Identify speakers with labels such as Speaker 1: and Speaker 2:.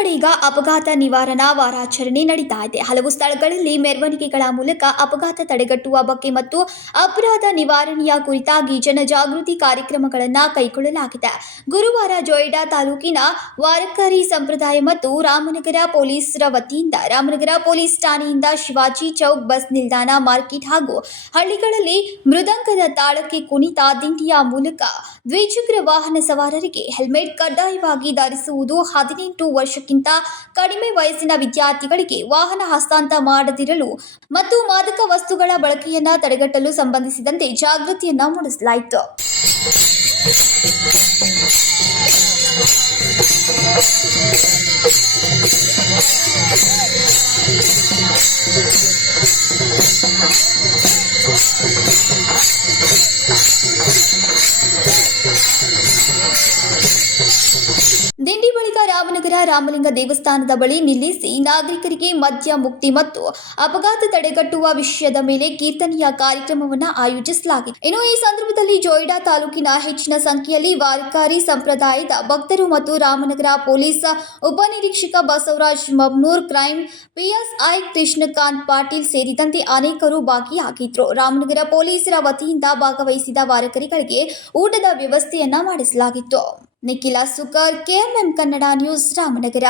Speaker 1: ಅಪಘಾತ ನಿವಾರಣಾ ವಾರಾಚರಣೆ ನಡೀತಾ ಇದೆ. ಹಲವು ಸ್ಥಳಗಳಲ್ಲಿ ಮೆರವಣಿಗೆಗಳ ಮೂಲಕ ಅಪಘಾತ ತಡೆಗಟ್ಟುವ ಬಗ್ಗೆ ಮತ್ತು ಅಪರಾಧ ನಿವಾರಣೆಯ ಕುರಿತಾಗಿ ಜನಜಾಗೃತಿ ಕಾರ್ಯಕ್ರಮಗಳನ್ನು ಕೈಗೊಳ್ಳಲಾಗಿದೆ. ಗುರುವಾರ ಜೊಯ್ಡಾ ತಾಲೂಕಿನ ವಾರಕರಿ ಸಂಪ್ರದಾಯ ಮತ್ತು ರಾಮನಗರ ಪೊಲೀಸರ ವತಿಯಿಂದ, ರಾಮನಗರ ಪೊಲೀಸ್ ಠಾಣೆಯಿಂದ ಶಿವಾಜಿ ಚೌಕ್ ಬಸ್ ನಿಲ್ದಾಣ ಮಾರ್ಕೆಟ್ ಹಾಗೂ ಹಳ್ಳಿಗಳಲ್ಲಿ ಮೃದಂಗದ ತಾಳಕ್ಕೆ ಕುಣಿತ ದಿಂಡಿಯ ಮೂಲಕ ದ್ವಿಚಕ್ರ ವಾಹನ ಸವಾರರಿಗೆ ಹೆಲ್ಮೆಟ್ ಕಡ್ಡಾಯವಾಗಿ ಧರಿಸುವುದು ಹದಿನೆಂಟು ವರ್ಷಕ್ಕಿಂತ ಕಡಿಮೆ ವಯಸ್ಸಿನ ವಿದ್ಯಾರ್ಥಿಗಳಿಗೆ ವಾಹನ ಹಸ್ತಾಂತರ ಮಾಡದಿರಲು ಮತ್ತು ಮಾದಕ ವಸ್ತುಗಳ ಬಳಕೆಯನ್ನ ತಡೆಗಟ್ಟಲು ಸಂಬಂಧಿಸಿದಂತೆ ಜಾಗೃತಿಯನ್ನ ಮೂಡಿಸಲಾಯಿತು. ರಾಮನಗರ ರಾಮಲಿಂಗ ದೇವಸ್ಥಾನದ ಬಳಿ ನಿಲ್ಲಿಸಿ ನಾಗರಿಕರಿಗೆ ಮದ್ಯ ಮುಕ್ತಿ ಮತ್ತು ಅಪಘಾತ ತಡೆಗಟ್ಟುವ ವಿಷಯದ ಮೇಲೆ ಕೀರ್ತನೆಯ ಕಾರ್ಯಕ್ರಮವನ್ನು ಆಯೋಜಿಸಲಾಗಿದೆ. ಇನ್ನು ಈ ಸಂದರ್ಭದಲ್ಲಿ ಜೋಯಿಡಾ ತಾಲೂಕಿನ ಹೆಚ್ಚಿನ ಸಂಖ್ಯೆಯಲ್ಲಿ ವಾಲ್ಕಾರಿ ಸಂಪ್ರದಾಯದ ಭಕ್ತರು ಮತ್ತು ರಾಮನಗರ ಪೊಲೀಸ್ ಉಪನಿರೀಕ್ಷಕ ಬಸವರಾಜ್ ಮಬ್ನೂರ್ ಕ್ರೈಮ್ ಪಿಎಸ್ಐ ಕೃಷ್ಣಕಾಂತ್ ಪಾಟೀಲ್ ಸೇರಿದಂತೆ ಅನೇಕರು ಭಾಗಿಯಾಗಿದ್ರು. ರಾಮನಗರ ಪೊಲೀಸರ ವತಿಯಿಂದ ಭಾಗವಹಿಸಿದ ವಾರಕರಿಗಳಿಗೆ ಊಟದ ವ್ಯವಸ್ಥೆಯನ್ನ ಮಾಡಿಸಲಾಗಿತ್ತು. ನಿಖಿಲ ಸುಕರ್ ಕೆಎಂಎಂ ಕನ್ನಡ ನ್ಯೂಸ್ ರಾಮನಗರ.